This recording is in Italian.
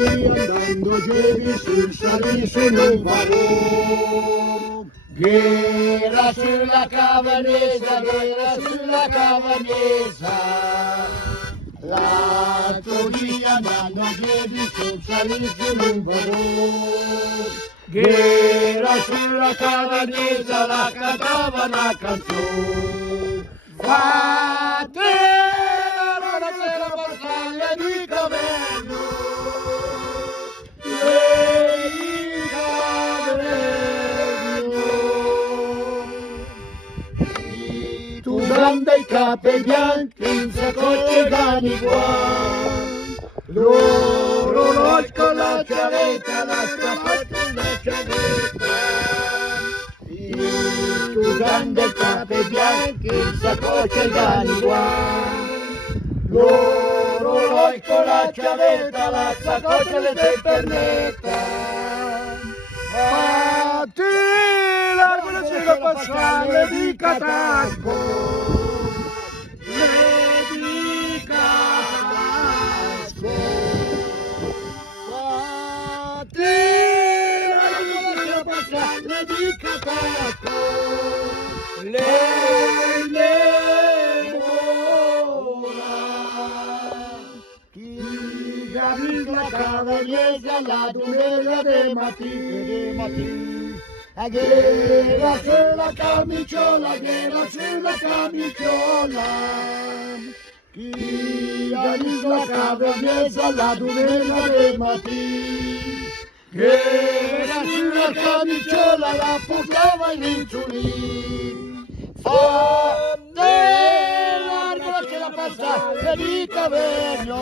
andando giri sul salì su un vagone. Ghera sulla cavanesa, ghera sulla cavanesa. L'altro dia andando giri sul salì su un vagone. Ghera sulla cavanesa, la cantava una canzone. Fate la sera battaglia di Caverno, di Caverno. Tu grande i capi bianchi, in saccocce gani guai, l'orologio con la ciavetta, la strappata in la ciavetta. Tu grande capi bianchi, in saccoccia i gani guai, l'orologio con la ciavetta, la saccoccia le tue pernetta. Fatti l'arbore sera passare di Catacco, le di Catacco. Fatti l'arbore sera passare di Catacco, le mura. Chi ha visto la cavaliera, la domenica dei mattini, la ghera sulla camiciola, ghera sulla camiciola. Chi ha visto la cavaliera, la domenica dei mattini, ghera sulla camiciola, la portava in insulino. Fate l'arco che la passa di Caverno.